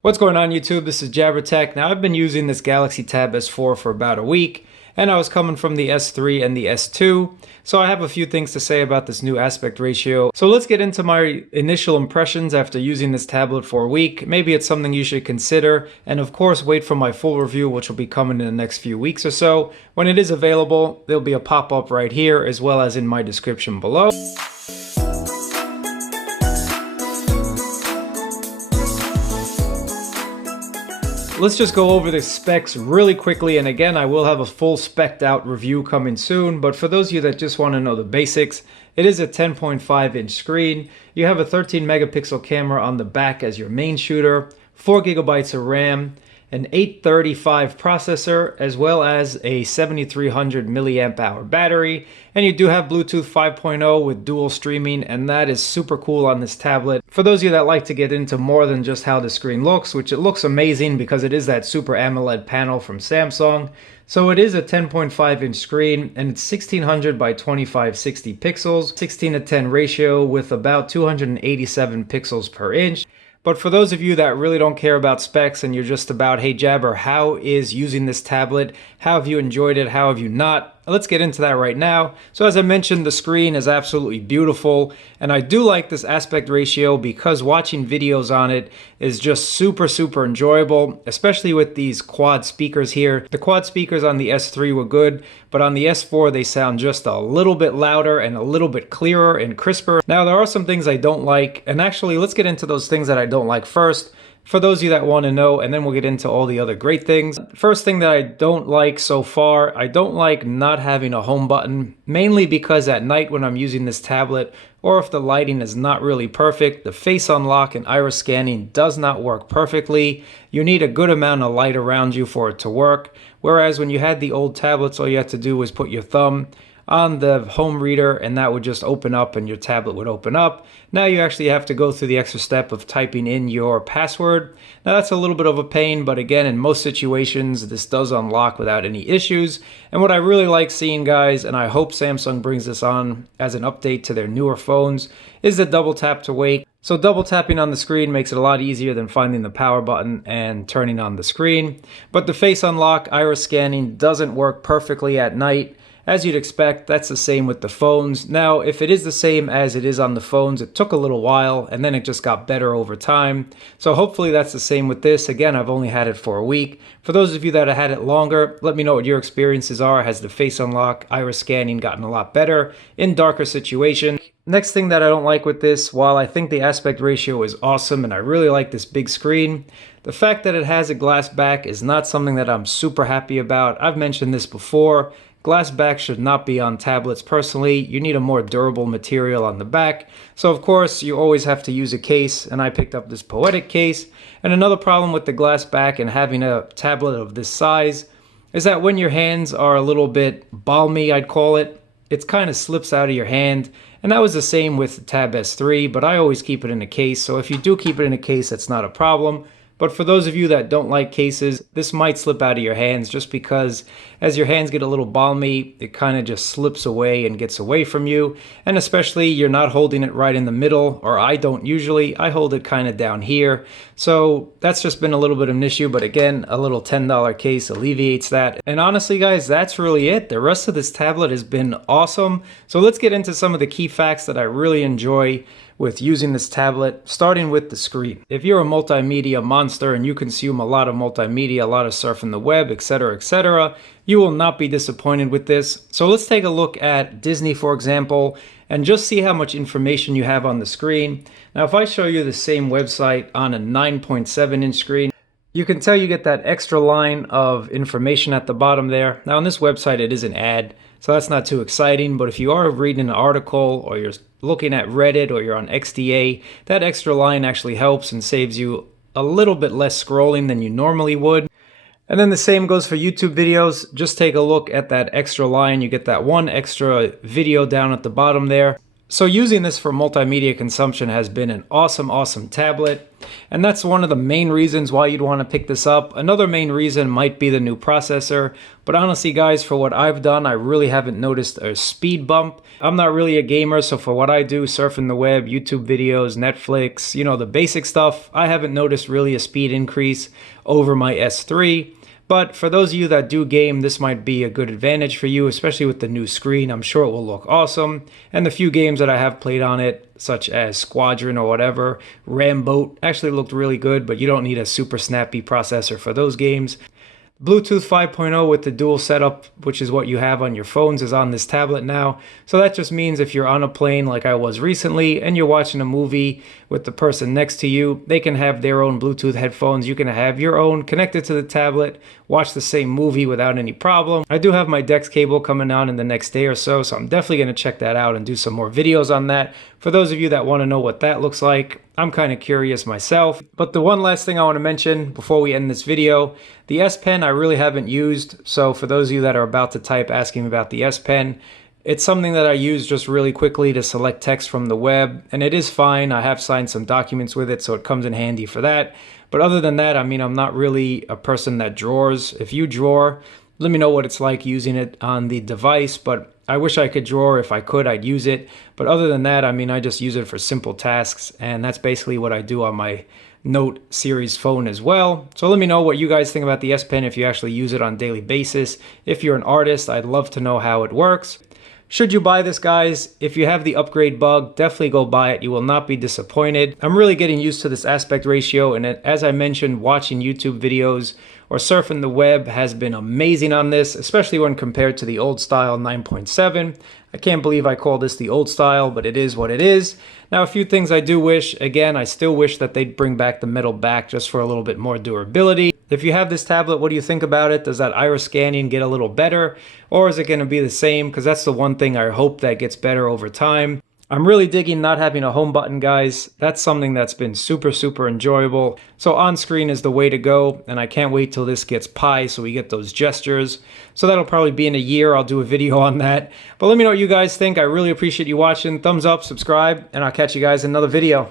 What's going on YouTube? This is JabberTech. Now I've been using this Galaxy Tab S4 for about a week, and I was coming from the S3 and the S2, so I have a few things to say about this new aspect ratio. So let's get into my initial impressions after using this tablet for a week. Maybe it's something you should consider, and of course wait for my full review, which will be coming in the next few weeks or so. When it is available, there'll be a pop-up right here as well as in my description below. Let's just go over the specs really quickly, and again, I will have a full spec'd out review coming soon, but for those of you that just want to know the basics, it is a 10.5-inch screen. You have a 13 megapixel camera on the back as your main shooter, 4 gigabytes of RAM, an 835 processor, as well as a 7300 milliamp hour battery, and you do have Bluetooth 5.0 with dual streaming, and that is super cool on this tablet. For those of you that like to get into more than just how the screen looks, which it looks amazing because it is that Super AMOLED panel from Samsung. So it is a 10.5-inch screen, and it's 1600 by 2560 pixels, 16:10 ratio with about 287 pixels per inch. But for those of you that really don't care about specs and you're just about, hey Jabber, how is using this tablet? How have you enjoyed it? How have you not? Let's get into that right now. So as I mentioned, the screen is absolutely beautiful, and I do like this aspect ratio because watching videos on it is just super enjoyable, especially with these quad speakers here. The quad speakers on the S3 were good, but on the S4 they sound just a little bit louder and a little bit clearer and crisper. Now there are some things I don't like, and actually let's get into those things that I don't like first, for those of you that want to know, and then we'll get into all the other great things. First thing that I don't like so far, I don't like not having a home button, mainly because at night when I'm using this tablet, or if the lighting is not really perfect, the face unlock and iris scanning does not work perfectly. You need a good amount of light around you for it to work, whereas when you had the old tablets, all you had to do was put your thumb on the home reader and that would just open up and your tablet would open up. Now you actually have to go through the extra step of typing in your password. Now that's a little bit of a pain, but again, in most situations, this does unlock without any issues. And what I really like seeing, guys, and I hope Samsung brings this on as an update to their newer phones, is the double tap to wake. So double tapping on the screen makes it a lot easier than finding the power button and turning on the screen. But the face unlock, iris scanning doesn't work perfectly at night. As you'd expect, that's the same with the phones. Now, if it is the same as it is on the phones, it took a little while and then it just got better over time. So hopefully that's the same with this. Again, I've only had it for a week. For those of you that have had it longer, let me know what your experiences are. Has the face unlock, iris scanning gotten a lot better in darker situations? Next thing that I don't like with this, while I think the aspect ratio is awesome and I really like this big screen, the fact that it has a glass back is not something that I'm super happy about. I've mentioned this before. Glass back should not be on tablets personally. You need a more durable material on the back. So of course you always have to use a case, and I picked up this Poetic case. And another problem with the glass back and having a tablet of this size is that when your hands are a little bit balmy, I'd call it, it kind of slips out of your hand. And that was the same with the Tab S3, but I always keep it in a case. So if you do keep it in a case, that's not a problem. But for those of you that don't like cases, this might slip out of your hands just because as your hands get a little balmy, it kind of just slips away and gets away from you. And especially you're not holding it right in the middle, or I don't usually. I hold it kind of down here. So that's just been a little bit of an issue. But again, a little $10 case alleviates that. And honestly, guys, that's really it. The rest of this tablet has been awesome. So let's get into some of the key facts that I really enjoy with using this tablet, starting with the screen. If you're a multimedia monster and you consume a lot of multimedia, a lot of surfing the web, etc., you will not be disappointed with this. So let's take a look at Disney, for example, and just see how much information you have on the screen. Now, if I show you the same website on a 9.7-inch screen, you can tell you get that extra line of information at the bottom there. Now on this website, it is an ad, so that's not too exciting, but if you are reading an article or you're looking at Reddit or you're on XDA, that extra line actually helps and saves you a little bit less scrolling than you normally would. And then the same goes for YouTube videos. Just take a look at that extra line. You get that one extra video down at the bottom there. So using this for multimedia consumption has been an awesome tablet. And that's one of the main reasons why you'd want to pick this up. Another main reason might be the new processor, but honestly guys, for what I've done, I really haven't noticed a speed bump. I'm not really a gamer, so for what I do, surfing the web, YouTube videos, Netflix, you know, the basic stuff, I haven't noticed really a speed increase over my S3. But for those of you that do game, this might be a good advantage for you, especially with the new screen. I'm sure it will look awesome. And the few games that I have played on it, such as Squadron or whatever, Ramboat, actually looked really good, but you don't need a super snappy processor for those games. Bluetooth 5.0 with the dual setup, which is what you have on your phones, is on this tablet now. So that just means if you're on a plane like I was recently and you're watching a movie with the person next to you, they can have their own Bluetooth headphones. You can have your own connected to the tablet, watch the same movie without any problem. I do have my DeX cable coming out in the next day or so, so I'm definitely going to check that out and do some more videos on that. For those of you that want to know what that looks like, I'm kind of curious myself. But the one last thing I want to mention before we end this video, the S Pen I really haven't used. So for those of you that are about to type asking about the S Pen, it's something that I use just really quickly to select text from the web, and it is fine. I have signed some documents with it, so it comes in handy for that. But other than that, I mean, I'm not really a person that draws. If you draw, let me know what it's like using it on the device, but I wish I could draw. If I could, I'd use it. But other than that, I mean, I just use it for simple tasks, and that's basically what I do on my Note series phone as well. So let me know what you guys think about the S Pen if you actually use it on a daily basis. If you're an artist, I'd love to know how it works. Should you buy this, guys? If you have the upgrade bug, definitely go buy it. You will not be disappointed. I'm really getting used to this aspect ratio, and as I mentioned, watching YouTube videos or surfing the web has been amazing on this, especially when compared to the old style 9.7. I can't believe I call this the old style, but it is what it is. Now, a few things I do wish. Again, I still wish that they'd bring back the metal back just for a little bit more durability. If you have this tablet, what do you think about it? Does that iris scanning get a little better? Or is it going to be the same? Because that's the one thing I hope that gets better over time. I'm really digging not having a home button, guys. That's something that's been super, super enjoyable. So on screen is the way to go, and I can't wait till this gets Pi so we get those gestures. So that'll probably be in a year. I'll do a video on that. But let me know what you guys think. I really appreciate you watching. Thumbs up, subscribe, and I'll catch you guys in another video.